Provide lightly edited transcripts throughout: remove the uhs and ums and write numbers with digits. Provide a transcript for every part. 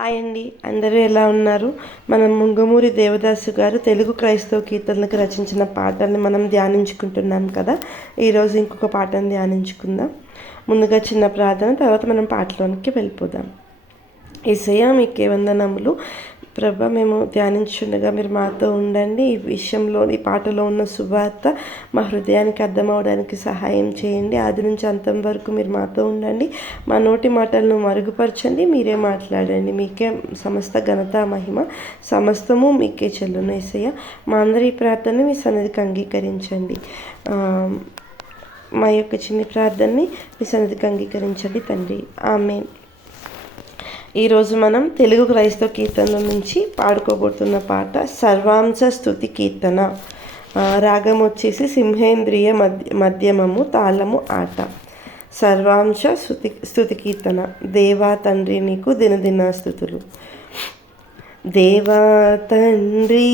Hi అండి, అందరూ ఎలా ఉన్నారు? మనం ముంగమూరి దేవదాసు గారు తెలుగు క్రైస్తవ కీర్తనలకు రచించిన పాటల్ని మనం ధ్యానించుకుంటున్నాం కదా. ఈరోజు ఇంకొక పాటను ధ్యానించుకుందాం. ముందుగా చిన్న ప్రార్థన, తర్వాత మనం పాటలోనికి వెళ్ళిపోదాం. యేసయ్యా మీకే వందనములు. ప్రభ, మేము ధ్యానించుండగా మీరు మాతో ఉండండి. ఈ విషయంలో, ఈ పాటలో ఉన్న సువార్త మా హృదయానికి అర్థమవడానికి సహాయం చేయండి. ఆది నుంచి అంతం వరకు మీరు మాతో ఉండండి. మా నోటి మాటలను మరుగుపరచండి. మీరే మాట్లాడండి. మీకే సమస్త ఘనత, మహిమ సమస్తము మీకే చెల్లును. యేసయ్య, మా అందరి ప్రార్థనని మీ సన్నిధికి అంగీకరించండి. మా యొక్క చిన్ని ప్రార్థనని మీ సన్నిధికి అంగీకరించండి తండ్రి. ఆమేన్. ఈరోజు మనం తెలుగు క్రైస్తవ కీర్తనల నుంచి పాడుకోబోతున్న పాట సర్వాంశ స్తుతి కీర్తన. రాగం వచ్చేసి సింహేంద్రియ మధ్యమము, తాళము ఆట. సర్వాంశ స్తుతి కీర్తన. దేవా తండ్రి నీకు దినదిన స్తుతులు. దేవా తండ్రి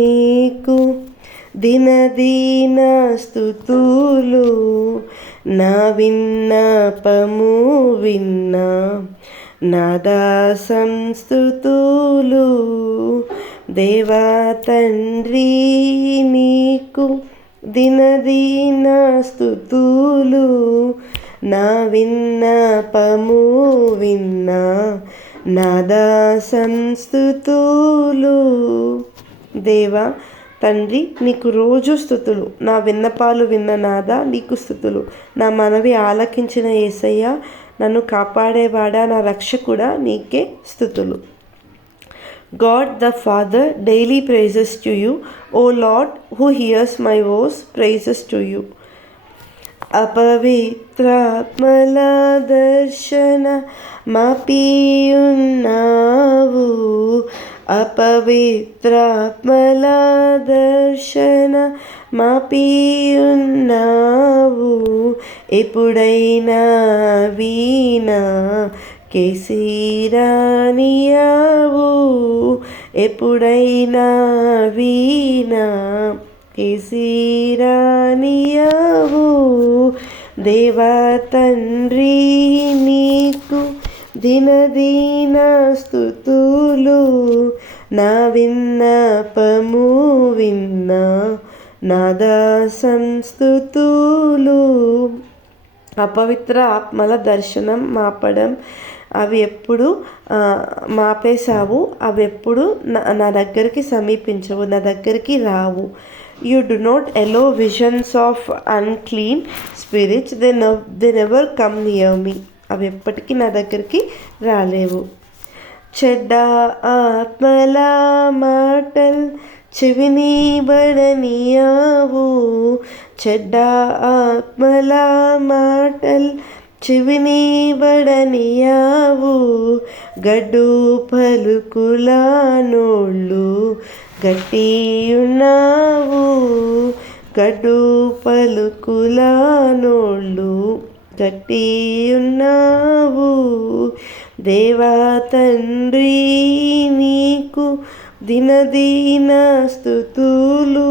నీకు దినదిన స్తుతులు. నా విన్నపము విన్నా నాదా సంస్తుతులు. దేవా తండ్రి నీకు దినదిన స్తుతులు. నా విన్నపము విన్నా నాదా సంస్తుతులు. దేవా తండ్రి నీకు రోజు స్తుతులు. నా విన్నపాలు విన్న నాదా నీకు స్తుతులు. నా మనవి ఆలకించిన యేసయ్య, నన్ను కాపాడేవాడా, నా రక్షకుడా, నీకే స్తుతులు. God the Father daily praises to you. O Lord, who hears my voice, praises to you. అపవిత్రాత్మల దర్శన మాపియున్నావు. అపవిత్రాత్మల దర్శన మాపియున్నావు. ఎప్పుడైనా వీణా కేసిరానియావు. ఎప్పుడైనా వీణా కేసిరానియావు. దేవా తండ్రి నీకు దినదిన స్తుతులు. నా విన్నపము విన్నా నాదా సంస్తుతులు. అపవిత్ర ఆత్మల దర్శనం మాపడం, అవి ఎప్పుడు మాపేశావు. అవి ఎప్పుడు నా దగ్గరికి సమీపించవు, నా దగ్గరికి రావు. You do not allow visions of unclean spirits. They never come near me. అవి ఎప్పటికీ నా దగ్గరికి రాలేవు. చెడ్డ ఆత్మల మాటల్ చెవిని బడనియావు. చెడ్డ ఆత్మల మాటల్ చెవిని బడనియావు. గడ్డు పలుకుల నోళ్ళు గట్టియున్నావు. గడ్డు పలుకుల నోళ్ళు గట్టియున్నావు. దేవా తండ్రి నీకు దినదిన స్తుతులు.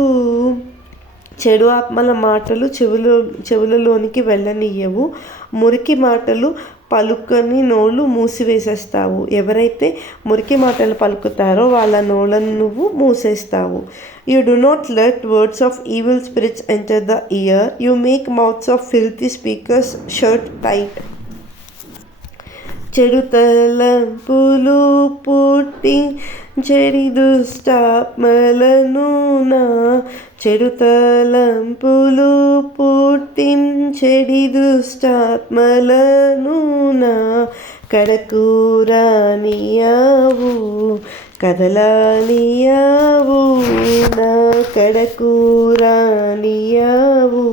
చెడు ఆత్మల మాటలు చెవులలోనికి వెళ్ళనీయవు. మురికి మాటలు పలుకని నోళ్ళు మూసివేసేస్తావు. ఎవరైతే మురికి మాటలు పలుకుతారో వాళ్ళ నోళ్ళను నువ్వు మూసేస్తావు. You do not let words of evil spirits enter the ear. You make mouths of filthy speakers shut tight. చెడు తలంపులు పుట్టి చెడి దుష్టాత్మలను నా. చెడు తలంపులు పుట్టించెడి దుష్టాత్మలను నా. కడకు రానియావు కదలానియావు. నా కడకు రానియావు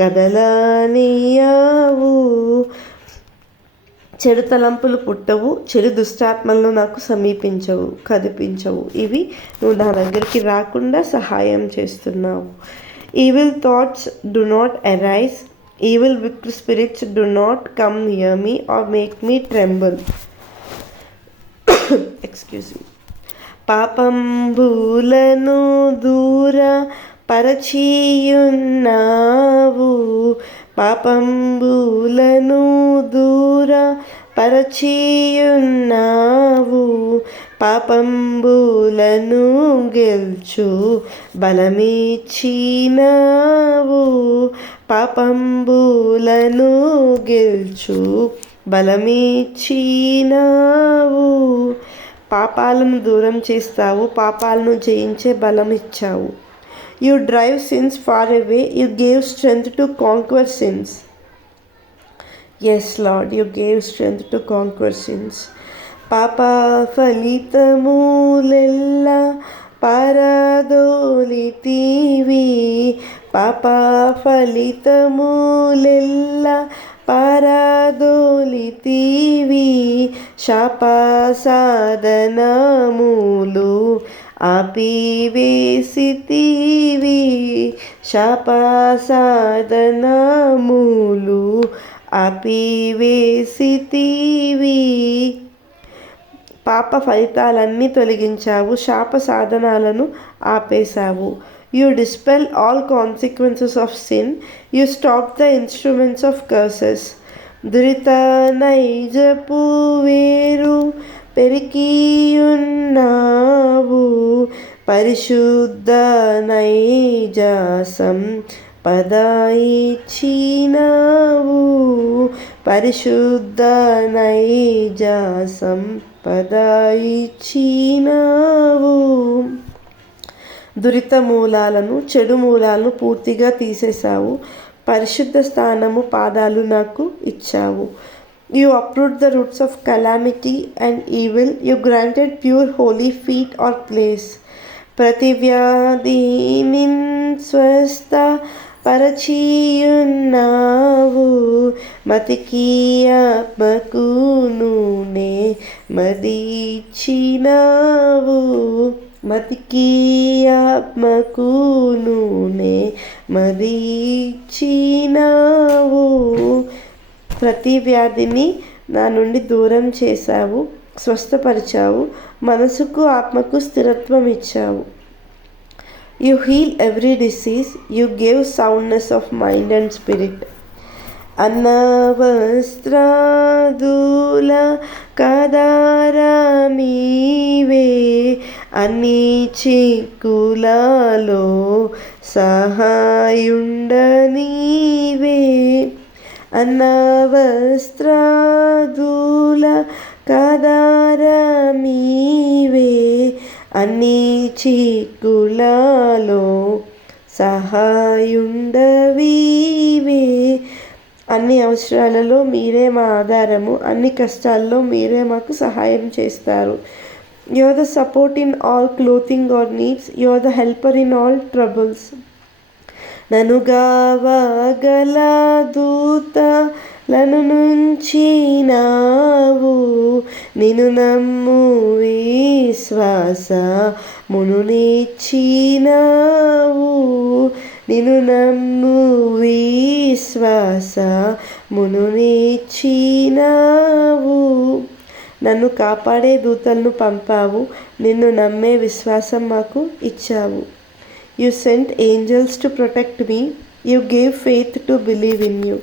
కదలానియావు. చెడు తలంపులు పుట్టవు. చెడు దుష్టాత్మలను నాకు సమీపించవు, కదిపించవు. ఇవి నువ్వు నా దగ్గరికి రాకుండా సహాయం చేస్తున్నావు. Evil thoughts do not arise. Evil wicked spirits do not come near me or make me tremble. Excuse me. పాపంబులను దూర పరచియున్నావు. పాపంబులను దూర పరచియున్నావు. పాపంబులను గెల్చు బలమిచ్చినావు. పాపంబులను గెల్చు బలమిచ్చినావు. పాపాలను దూరం చేస్తావు, పాపాలను జయించే బలం ఇచ్చావు. You drive sins far away, you gave strength to conquer sins. Yes, Lord, you gave strength to conquer sins. పాప ఫలితములెల్ల పారదోలితివి. పాప ఫలితములెల్ల పారదోలితివి. శాప సాధనములు ఆపివేసితివి. శాప సాధనములు ఆపివేసితివి. పాప ఫలితాలన్నీ తొలగించావు, శాప సాధనాలను ఆపేశావు. You dispel all consequences of sin. You stop the instruments of curses. దురిత నైజపు వేరు పెరికియున్నావు. పరిశుద్ధ నైజాసం పదాయిచ్చినావు. పరిశుద్ధ నైజాసం పదాయిచ్చినావు. దురిత మూలాలను, చెడు మూలాలను పూర్తిగా తీసేశావు. పరిశుద్ధ స్థానము పాదాలు నాకు ఇచ్చావు. You uproot the roots of calamity and evil. You granted pure holy feet or place. ప్రతి వ్యాధిని స్వస్థ పరచియున్నావు. మతికి ఆత్మకు నూనె మదిచ్చినావు. మతికి ఆత్మకు నూనె మదిచ్చినావు. ప్రతి వ్యాధిని నా నుండి దూరం చేశావు, స్వస్థపరిచావు. మనసుకు ఆత్మకు స్థిరత్వం ఇచ్చావు. You heal every disease. You gave soundness of mind and spirit. అన్నవస్త్రాదుల కదారమీవే. అన్ని చిక్కులలో సహాయుండనీవే. అన్నవస్త్రాదుల కదారమీవే. అన్ని చిక్కులలో సహాయుండవీవే. అన్ని అవసరాలలో మీరే మా ఆధారము, అన్ని కష్టాల్లో మీరే మాకు సహాయం చేస్తారు. You are the support in all clothing or needs. You are the helper in all troubles. నను గావగల దూతలను నుంచినావు. నిన్ను నమ్ము విశ్వాసమును నిచ్చినావు. నిన్ను నమ్ము విశ్వాసమును నిచ్చినావు. నన్ను కాపాడే దూతలను పంపావు. నిన్ను నమ్మే విశ్వాసం మాకు ఇచ్చావు. You sent angels to protect me. You gave faith to believe in you.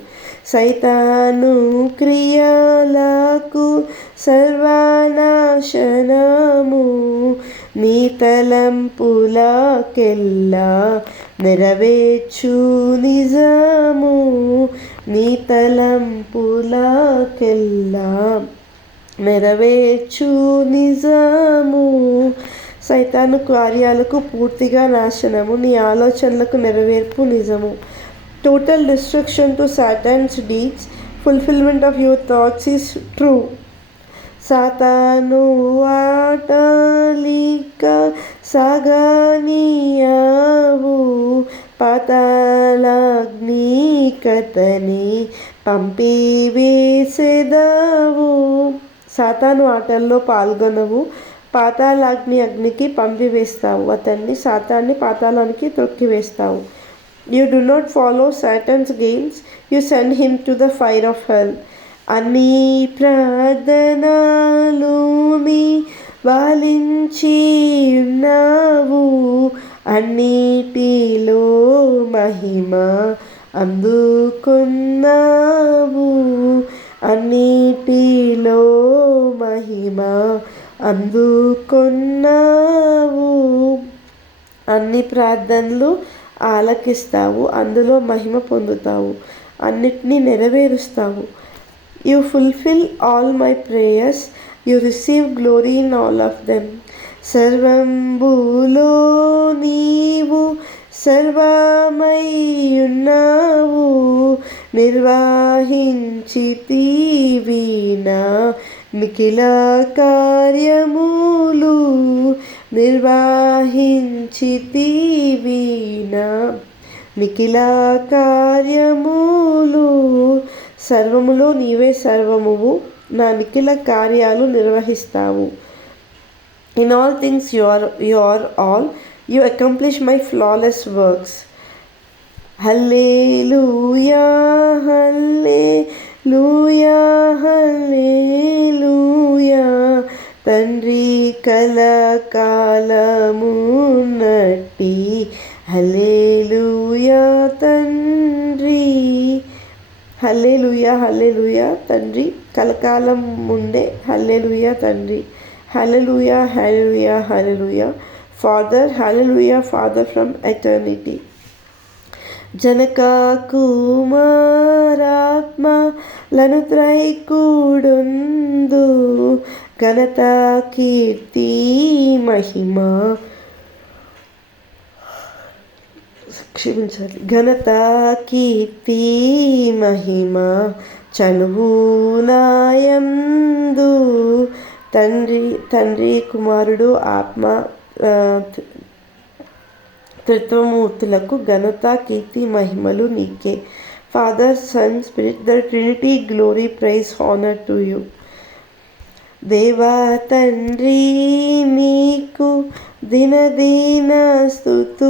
సైతాను క్రియలకు సర్వనాశనము. నీ తలంపులకెల్లా నెరవేర్చు నిజము. నీ తలంపులకెల్లా నెరవేర్చు నిజము. సైతాను కార్యాలకు పూర్తిగా నాశనము. నీ ఆలోచనలకు నెరవేర్పు నిజము. Total destruction to Satan's deeds. Fulfillment of your thoughts is true. సాతాను ఆటలిక సాగనీయావు. పాతాళాగ్ని కతని పంపివేసెదవు. సాతాను ఆటల్లో పాల్గొనవు. పాతాళాగ్నికి పంపివేస్తావు. సాతాన్ని పాతాళానికి త్రొక్కివేస్తావు. You do not follow Satan's games. You send him to the fire of hell. అన్ని ప్రార్థనలుని వాలించి ఉన్నావు. అన్నిటిలో మహిమ అందుకున్నావు. అన్నిటిలో మహిమ అందుకొన్నావు. అన్ని ప్రార్థనలు ఆలకిస్తావు, అందులో మహిమ పొందుతావు, అన్నిటినీ నెరవేరుస్తావు. You fulfil all my prayers, you receive glory in all of them. సర్వంబులో నీవు సర్వమయ్యున్నావు, నిర్వహించితివినా నిఖిల కార్యములు, నిర్వహించితివినా నిఖిల కార్యములు. సర్వములో నీవే సర్వమువు, నా నిఖిల కార్యాలు నిర్వహిస్తావు. In all things you are all, you accomplish my flawless works. Hallelujah, hallelujah, hallelujah. తండ్రి కలకాలమున్నట్టి హల్లెలూయా తండ్రి. హల్లెలూయా హల్లెలూయా తండ్రి, కలకాలం ముందే హల్లెలూయా తండ్రి. Hallelujah, hallelujah, hallelujah. Father, hallelujah, Father from eternity. Janaka కుమారాత్మ లను త్రైకుడుందు, ఘనత కీర్తి మహిమ ఘనత కీర్తి మహిమ చనువు నాయందు. తండ్రి కుమారుడు ఆత్మ త్రిత్వమూర్తులకు ఘనత కీర్తి మహిమలు నీకే. Father, son, spirit, the trinity, glory, praise, honour to you. దేవా తండ్రి నీకు దినదిన స్తుతు